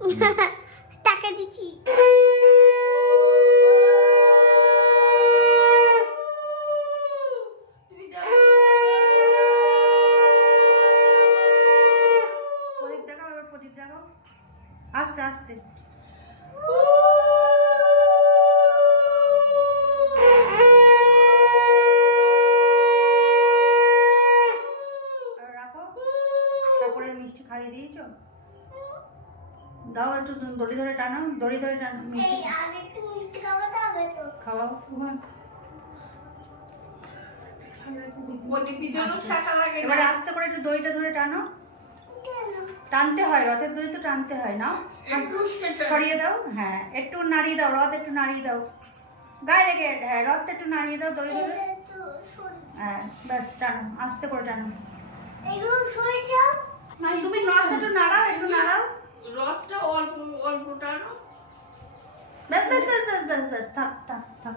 টাকা দিচ্ছি। প্রদীপ দেখাও, এবার প্রদীপ দেখাও, আস্তে আস্তে। রাখো, ঠাকুরের মিষ্টি খাইয়ে দিয়েছো? দাও একটু, দড়ি ধরে টানো, দড়ি ধরে টানো মিষ্টি। আমি একটু মিষ্টি খাওয়াতে হবে তো। খাওয়াও। এবারে আস্তে করে একটু দড়িটা ধরে টানো। টানতে হয়, রথের দড়ি তো টানতে হয় না? সরিয়ে দাও, হ্যাঁ একটু নাড়িয়ে দাও, রথ একটু নাড়িয়ে দাও, গায়ে লেগে, হ্যাঁ রথটা একটু নাড়িয়ে দাও দড়ি ধরে। হ্যাঁ ব্যাস, টানো আস্তে করে টানো। এগুলো সরে যাও। তুমি রথটা একটু নাড়াও, একটু নাড়াও। রথটা অল্প অল্প টানো। ব্যাস ব্যাস ব্যাস ব্যাস ব্যাস ব্যাস, থাক থাক থাক।